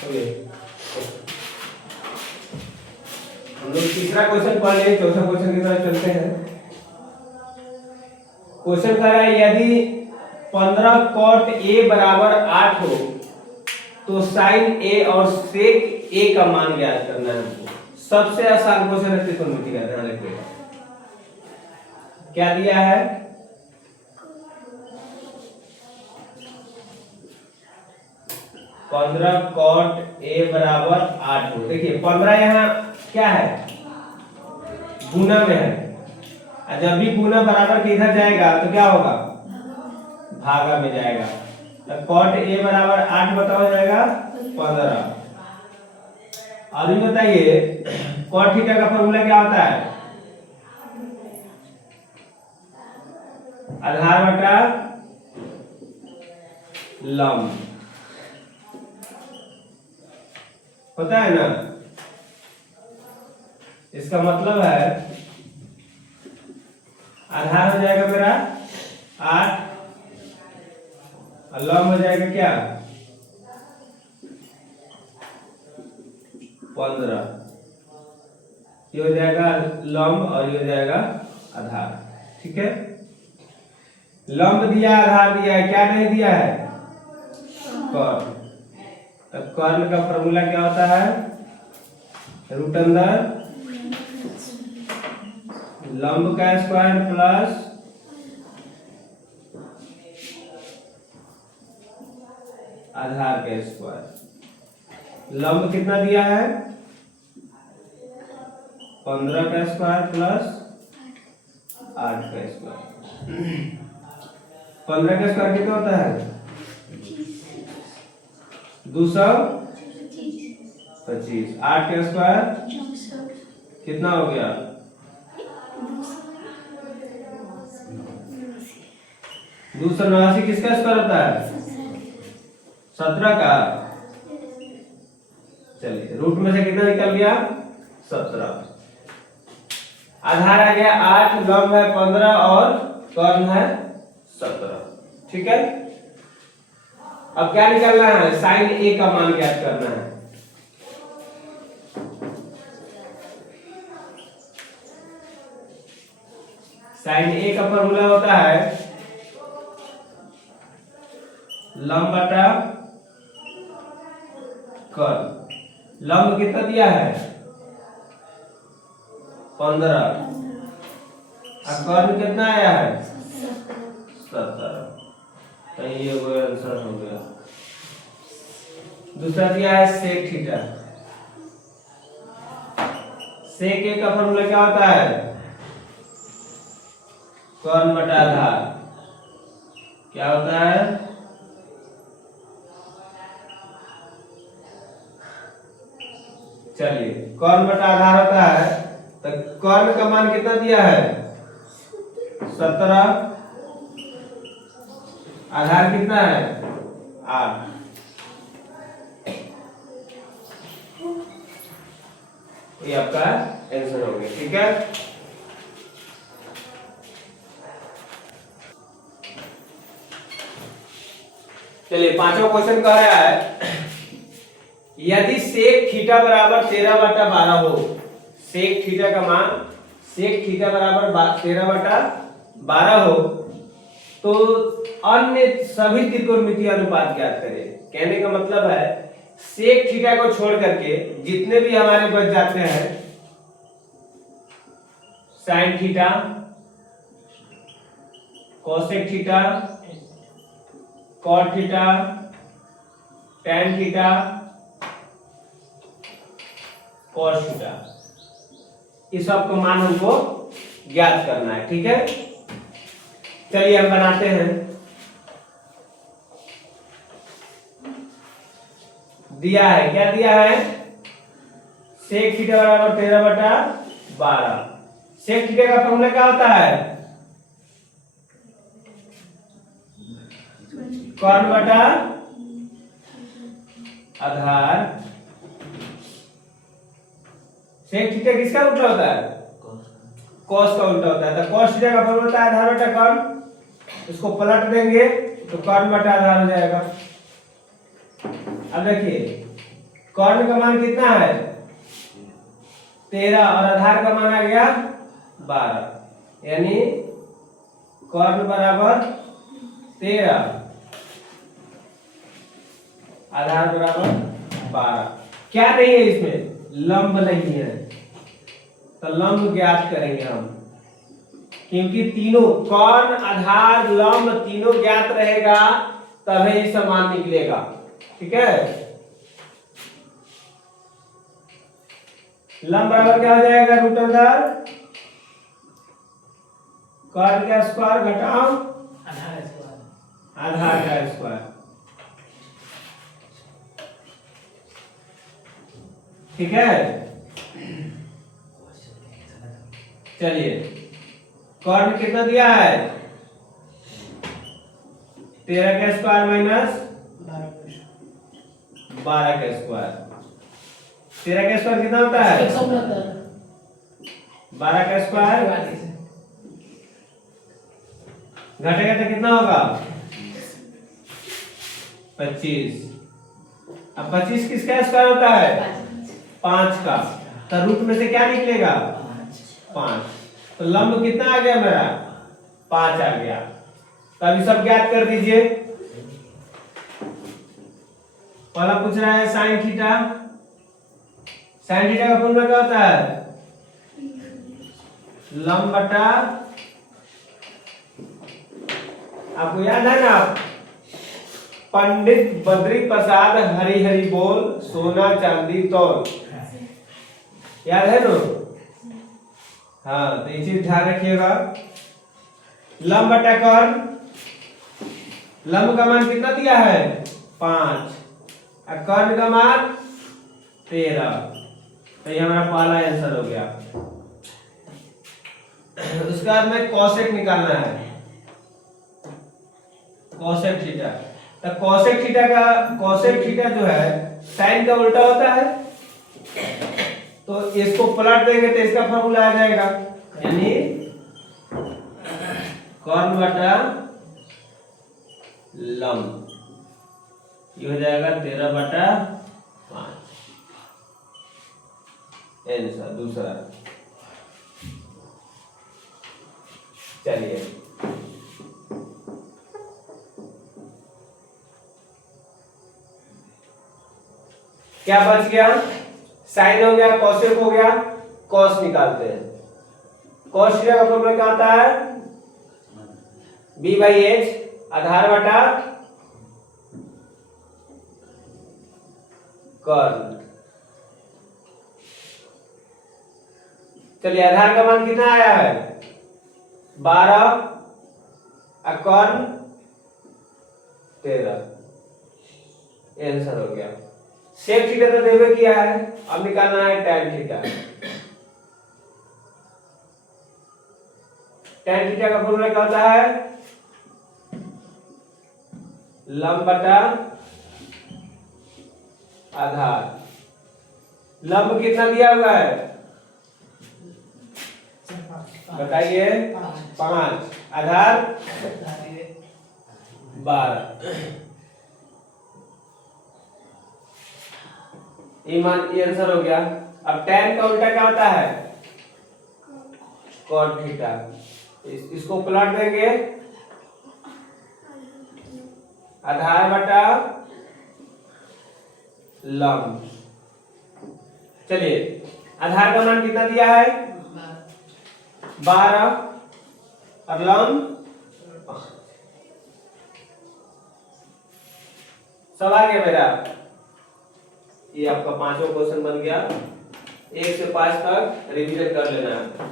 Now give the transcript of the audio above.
हम लोग तीसरा क्वेश्चन पढ़ लिए, चौथा क्वेश्चन की तरफ चलते हैं। क्वेश्चन कह रहा है यदि 15 cot A बराबर 8 हो तो sin A और sec A का मान ज्ञात करना है हमको। सबसे आसान क्वेश्चन है त्रिकोणमिति का, ध्यान रखिएगा। क्या दिया है? 15 cot A बराबर 8 हो। देखिए 15 यहाँ क्या है, गुना में है, और जब भी गुना बराबर के इधर जाएगा तो क्या होगा, भागा में जाएगा। तो cot A बराबर 8 बताओ जाएगा 15। और ये बताइए cot थीटा का फॉर्मूला क्या होता है, आधार बटा लंब, पता है ना। इसका मतलब है आधार हो जाएगा मेरा 8 और लंब हो जाएगा क्या 15। ये हो जाएगा लंब और ये हो जाएगा आधार। ठीक है, लंब दिया आधार दिया है, क्या नहीं दिया है, कर्ण। तो कर्ण का फॉर्मूला क्या होता है, रूट अंदर लंब का स्क्वायर प्लस आधार का स्क्वायर। लंब कितना दिया है 15 का स्क्वायर प्लस 8 का स्क्वायर। 15 का स्क्वायर कितना होता है 225। 8 का स्क्वायर कितना हो गया 289। किसका स्क्वायर होता है 17 का। चलिए रूट में से कितना निकल गया 17। आधार आ गया 8, लंब है 15 और कर्ण है 17। ठीक है, अब क्या निकालना है, साइन A का मान ज्ञात करना है। साइन A का फॉर्मूला होता है लंब बटा कर्ण। लंब कितना दिया है 15 और कर्ण कितना आया है 17। तो ये वो आंसर हो गया। दूसरा दिया है सेक थीटा। सेक A का फॉर्मूला क्या होता है कर्ण बटा आधार। क्या होता है चलिए कर्ण बटा आधार होता है। तो कर्ण का मान कितना दिया है 17, आधार कितना है 8। ये आपका आंसर हो गया। ठीक है, चलिए पांचवा क्वेश्चन कह रहा है यदि सेक थीटा बराबर 13/12 हो, सेक थीटा का मान सेक थीटा बराबर 13/12 हो तो अन्य सभी त्रिकोणमितीय अनुपात ज्ञात करें। कहने का मतलब है सेक थीटा को छोड़ करके जितने भी हमारे बच जाते हैं sine theta, cosec theta, cot theta, tan theta, cos theta, इस सब का मान हमको ज्ञात करना है। ठीक है, चलिए हम बनाते हैं। दिया है, क्या दिया है सेक थीटा बराबर 13/12। सेक थीटा का फॉर्मूला क्या होता है कर्ण बटा आधार। सेक थीटा किसका उल्टा होता है कॉस का उल्टा होता है। तो कॉस थीटा का फॉर्मूला होता है आधार बटा कर्ण। इसको पलट देंगे तो कर्ण बटा आधार हो जाएगा। अब देखिए कर्ण का मान कितना है 13 और आधार का मान आ गया 12, यानी कर्ण बराबर 13, आधार बराबर 12। क्या नहीं है इसमें? लंब नहीं है, तो लंब ज्ञात करेंगे हम, क्योंकि तीनों कर्ण आधार लंब तीनों ज्ञात रहेगा तभी समान निकलेगा। ठीक है, लंब बराबर क्या हो जाएगा रूट अंदर कर्ण का स्क्वायर घटाओ आधार का स्क्वायर। ठीक है, चलिए कर्ण कितना दिया है 13 का स्क्वायर माइनस 12 का स्क्वायर। 13 का स्क्वायर कितना होता है 12 का स्क्वायर घटेगा तो कितना होगा 25। अब 25 किसका स्क्वायर होता है 5 का, तो रूट में से क्या निकलेगा 5, तो लंब कितना आ गया मेरा 5 आ गया। तो अभी सब ज्ञात कर दीजिए। पहला पूछ रहा है साइन थीटा, साइन थीटा का फॉर्मूला क्या होता है लंब बटा, आपको याद है ना पंडित बद्री प्रसाद हरि हरि बोल सोना चांदी तौल, याद है ना? हाँ, तो ये चीज ध्यान रखिएगा। लंब बटा कर्ण, लंब का मान कितना दिया है 5 और कर्ण का मान 13, तो ये हमारा पहला आंसर हो गया। उसके बाद में कॉसेक निकालना है, कॉसेक थीटा। तो कॉसेक थीटा जो है साइन का उल्टा होता है, तो इसको पलट देंगे तो इसका फॉर्मूला आ जाएगा, यानी कर्ण बटा लंब, ये हो जाएगा 13 बटा 5 आंसर दूसरा। चलिए क्या बच गया, साइन हो गया, कॉसेक हो गया, कॉस निकालते हैं। कॉस थीटा का फॉर्मूला क्या आता है b/h आधार बटा कर्ण। चलिए आधार का मान कितना आया है 12 और कर्ण 13, आंसर हो गया। सेक थीटा तो देवे किया है, अब निकालना है tan थीटा। tan थीटा का फॉर्मूला क्या होता है लंब बटा आधार। लंब कितना दिया हुआ है बताइए 5, आधार 12। ये आंसर हो गया। अब tan का उल्टा क्या होता है cot थीटा, इसको पलट देंगे आधार बटा लंब। चलिए आधार का मान कितना दिया है 12 और लंब 5। सब आ गया मेरा, ये आपका 5वां क्वेश्चन बन गया। 1 से 5 तक रिवीजन कर लेना है।